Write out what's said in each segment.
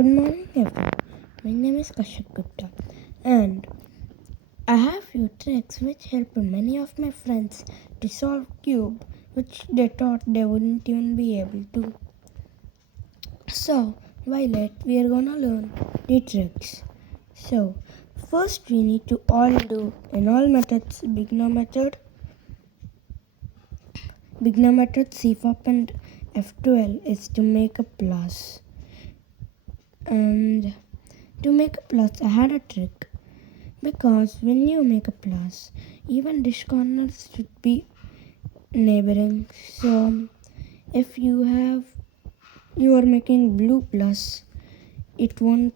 Good morning everyone. My name is Kashyap Gupta and I have few tricks which help many of my friends to solve cube which they thought they wouldn't even be able to. So Violet, we are gonna learn the tricks. So first we need to all do in all methods beginner method CFOP and F12 is to make a plus. And to make a plus I had a trick. Because when you make a plus, even dish corners should be neighboring. So if you are making blue plus, it won't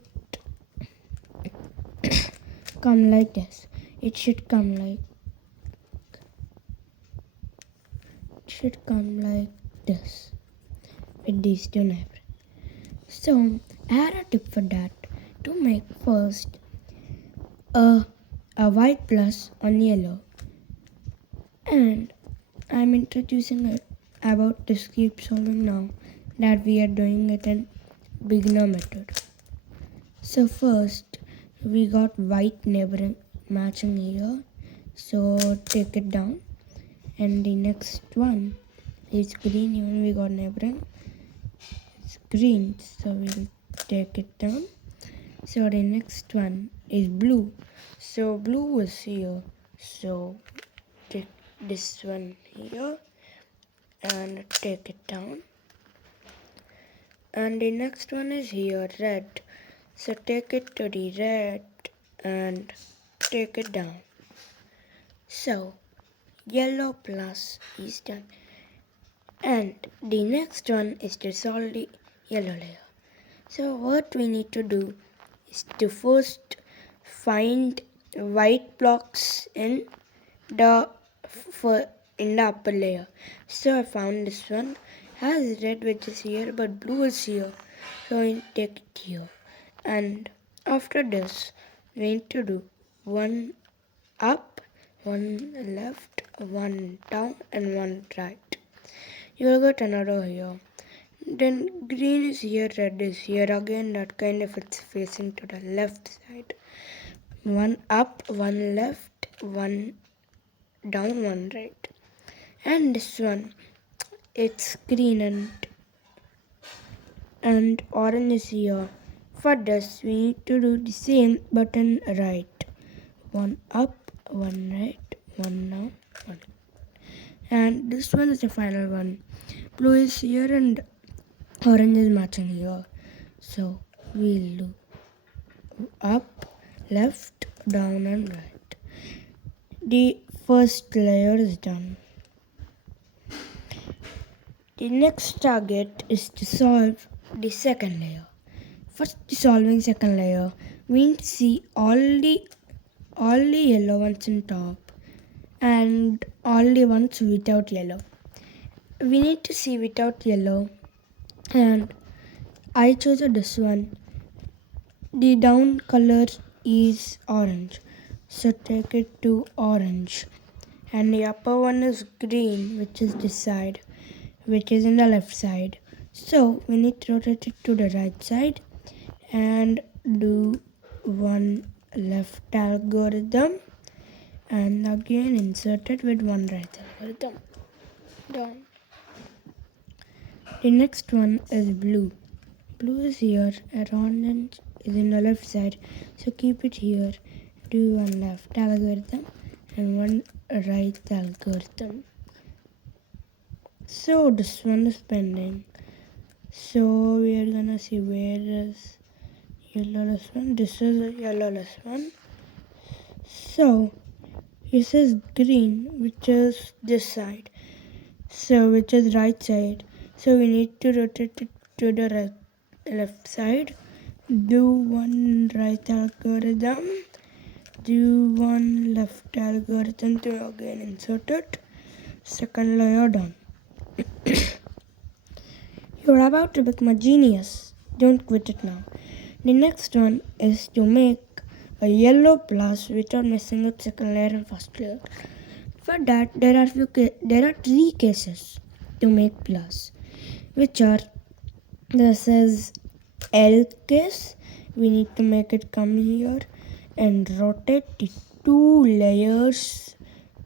come like this. It should come like this with these two neighboring. So I had a tip for that. To make first a white plus on yellow, and I'm introducing it about this cube solving now that we are doing it in beginner method. So first we got white neighboring matching here, so take it down, and the next one is green. Even we got neighboring, it's green, so we'll take it down. So the next one is blue, so blue is here, so take this one here and take it down. And the next one is here, red, so take it to the red and take it down. So yellow plus is done, and the next one is to solve the yellow layer. So what we need to do is to first find white blocks in the upper layer. So I found this one has red which is here but blue is here, so I take it here. And after this we need to do one up, one left, one down and one right. You will get another here. Then green is here, red is here again, that kind of it's facing to the left side. One up, one left, one down, one right. And this one, it's green and orange is here. For this we need to do the same but in right. One up, one right, one down, one. And this one is the final one. Blue is here and orange is matching here, so we'll do up, left, down and right. The first layer is done. The next target is to solve the second layer. First, solving second layer, we need to see all the yellow ones on top and all the ones without yellow. We need to see without yellow, and I chose this one. The down color is orange, so take it to orange. And the upper one is green, which is this side, which is in the left side. So we need to rotate it to the right side and do one left algorithm and again insert it with one right algorithm. Done. The next one is blue. Blue is here and orange is in the left side, so keep it here. Do one left algorithm and one right algorithm. So this one is pending. So we are gonna see where is yellowless one. This is a yellowless one. So this is green, which is this side. So which is right side. So we need to rotate it to the left side. Do one right algorithm. Do one left algorithm to again insert it. Second layer done. You're about to become a genius. Don't quit it now. The next one is to make a yellow plus without messing with second layer and first layer. For that, there are 3 cases to make plus, which are this is L case, we need to make it come here and rotate the two layers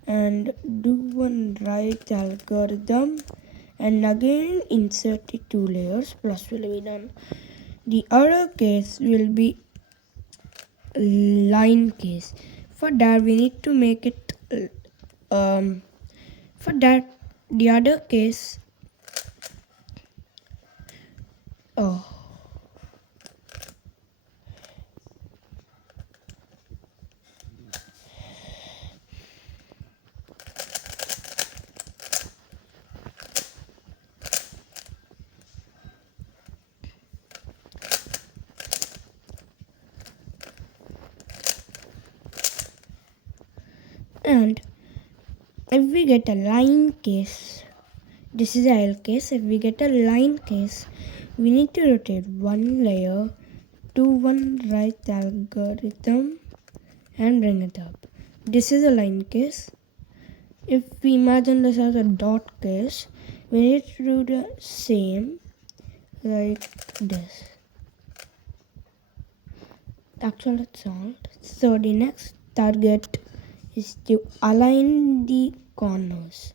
and do one right algorithm, and again insert the two layers, plus will be done. The other case will be line case. For that we need to make it for that the other case oh and if we get a line case, this is a L case. If we get a line case, we need to rotate one layer, do one right algorithm and bring it up. This is a line case. If we imagine this as a dot case, we need to do the same like this. Actually it's solved. So the next target is to align the corners.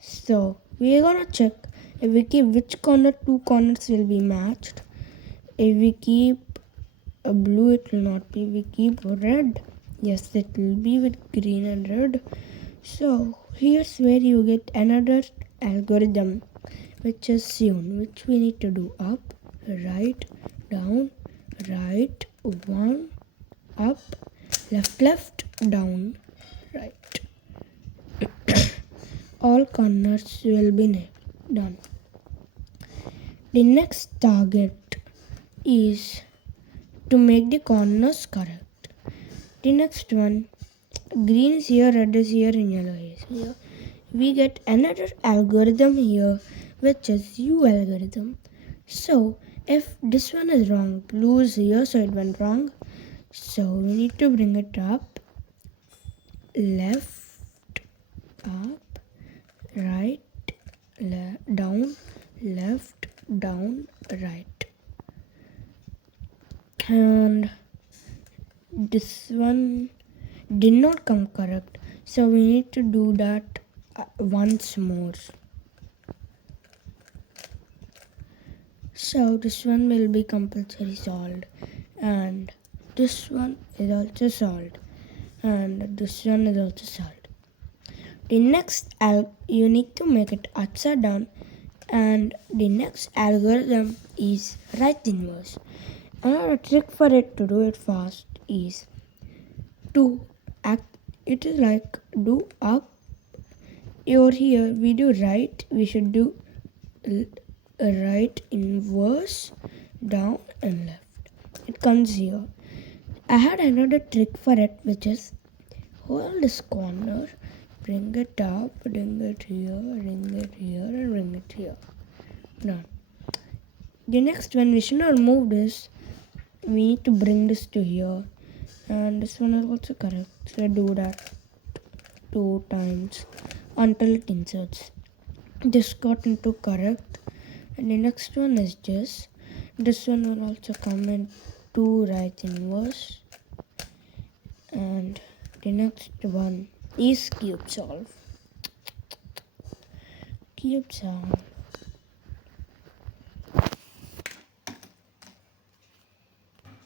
So we are gonna check if we keep which corner, two corners will be matched. If we keep a blue, it will not be. We keep red, yes, it will be with green and red. So here's where you get another algorithm, which is soon, which we need to do up, right, down, right, one, up, left, down, right. All corners will be done. The next target is to make the corners correct. The next one, green is here, red is here, and yellow is here. We get another algorithm here, which is U algorithm. So if this one is wrong, blue is here, so it went wrong. So we need to bring it up, left, up, right, down, left, down, right. And this one did not come correct, so we need to do that once more. So this one will be compulsory solved, and this one is also solved, and this one is also solved. The next you need to make it upside down, and the next algorithm is right inverse. Another trick for it to do it fast is to act. It is like do up. Over here we do right. We should do right inverse, down and left. It comes here. I had another trick for it, which is hold this corner, bring it up, bring it here, bring it here, and bring it here. Done. The next one, we should not move this. We need to bring this to here, and this one is also correct. So do that 2 times until it inserts. This got into correct, and the next one is this one will also come in 2 right inverse, and the next one is cube solve.